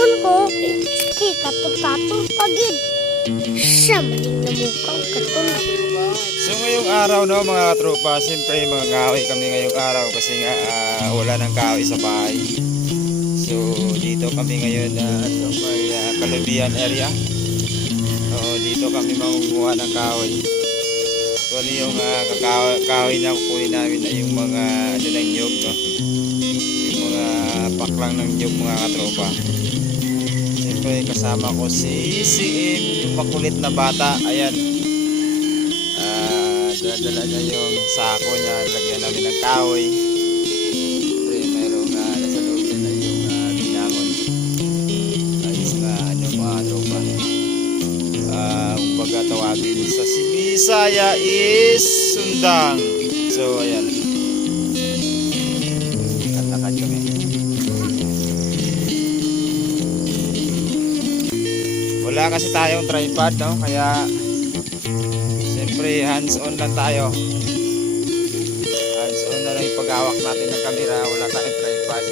Ingon ko, kay katong-katong pagid. Siya maning namukang katong. So ngayong araw no mga katropa, siyempre mga kahoy kami ngayong araw kasi nga wala ng kahoy sa bahay. So dito kami ngayon sa may Kalubian area. Dito kami mangunguha ng kahoy. Actually yung kahoy na kukunin namin ay yung mga ano ng nyug, no? Yung mga paklang ng nyug mga katropa. Siyempre kasama ko si CM, yung makulit na bata. Ayan. Dala niya yung sako niya, lagyan namin ng kahoy. Siyempre mayroong nasa loob na yung binangon. Ayos na ano mga tropa. Kumbaga tawagin sa Bisaya is sundang. So ayan. Lakad kami. Wala kasi tayong tripod, no? Kaya siyempre hands-on lang tayo. Hands-on na lang yung paghawak natin ng camera. Wala tayong tripod.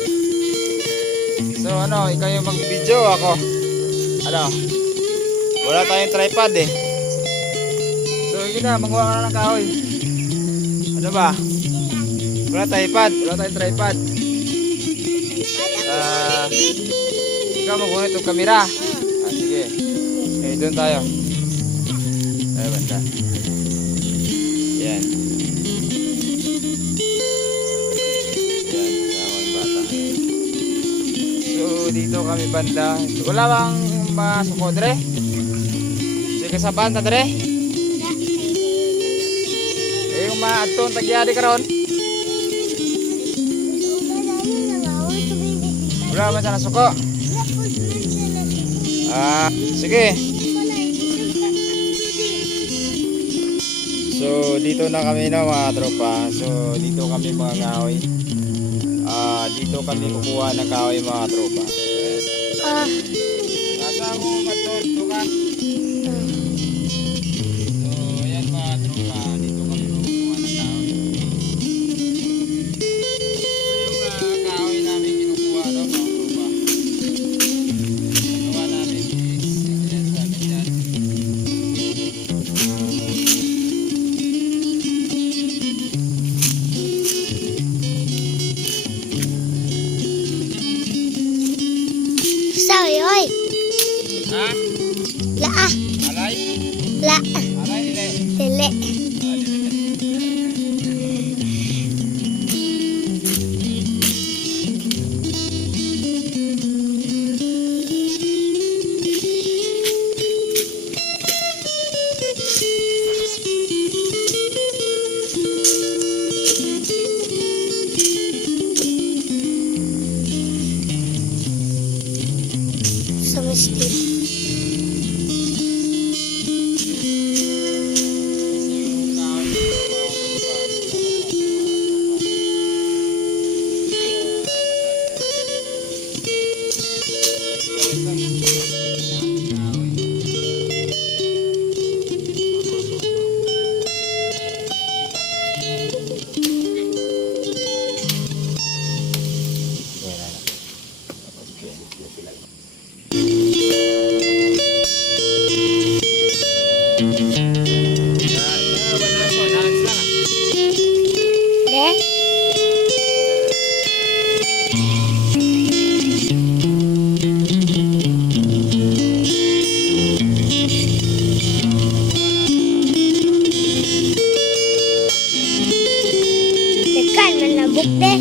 So ano, ikaw yung mag-video, ako ano, wala tayong tripod eh. So yun na, magawa ka na ng kahoy. Ano ba? Wala tayong tripod. Ikaw mag-unit yung camera. Sige. Okay, doon tayo. Ay, banda. Yan. Yan, sama yung bata. So, dito kami banda. Wala bang masuko, dre? Sige sa banda, dre? Yung maadtong tagyari ka ron? Wala ba sa nasuko? Sige. So dito na kami na mga tropa. So dito kami mga kahoy. Dito kami kukuha ng kahoy mga tropa. Nasa ako matol, tukan. So ayan mga tropa, dito kami kukuha ng kahoy. So yung kahoy namin kinukuha no mga tropa. Gawa namin is ayan sa amin yan. Sorry, oy. Ha? Laa. Alay? La. Alay nila. Dili. Sa masjid. De? Tekan man labok de.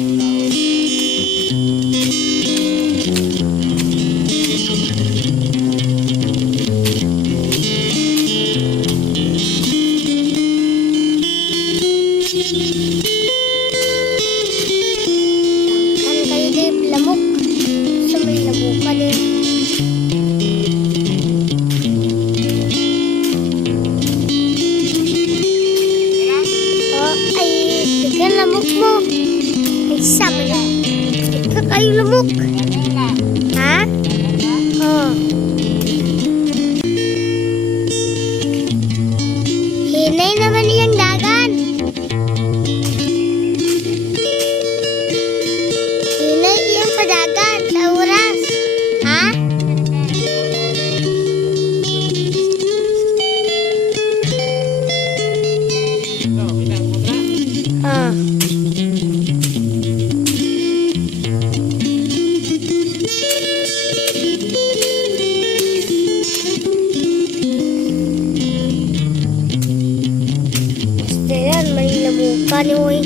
Basta yan, manilamukan ni Uy.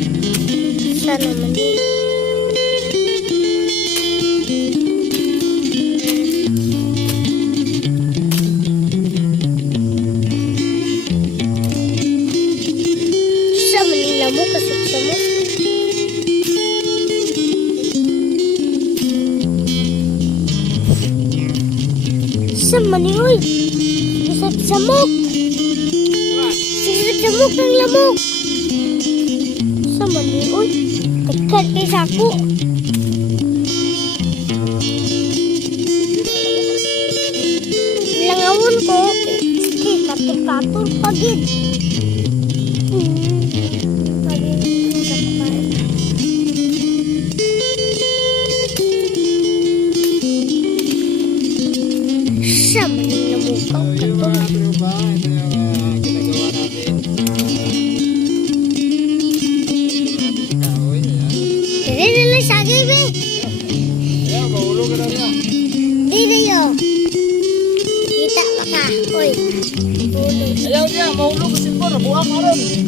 Sana mani. Sa manilamok kasi sa mo. Sa mani Uy. Sisip sa mok. Sisip sa mok ng lamok. Sa mani Uy. Tagkan kay sako. Langawon ko. Sige, katul-katul pagid. Pagid sa kapay. Siya maning namukaw Yung katul. mga tropa, ito yung ginagawa natin. Kahoy, ayan. Dili na lang sagay be. Ayan, mahulog ka na rin. Di na yo. Kita pa ka. Uy. Tulog. Ayaw niya, mahulog kasi po, nabuang ka rin.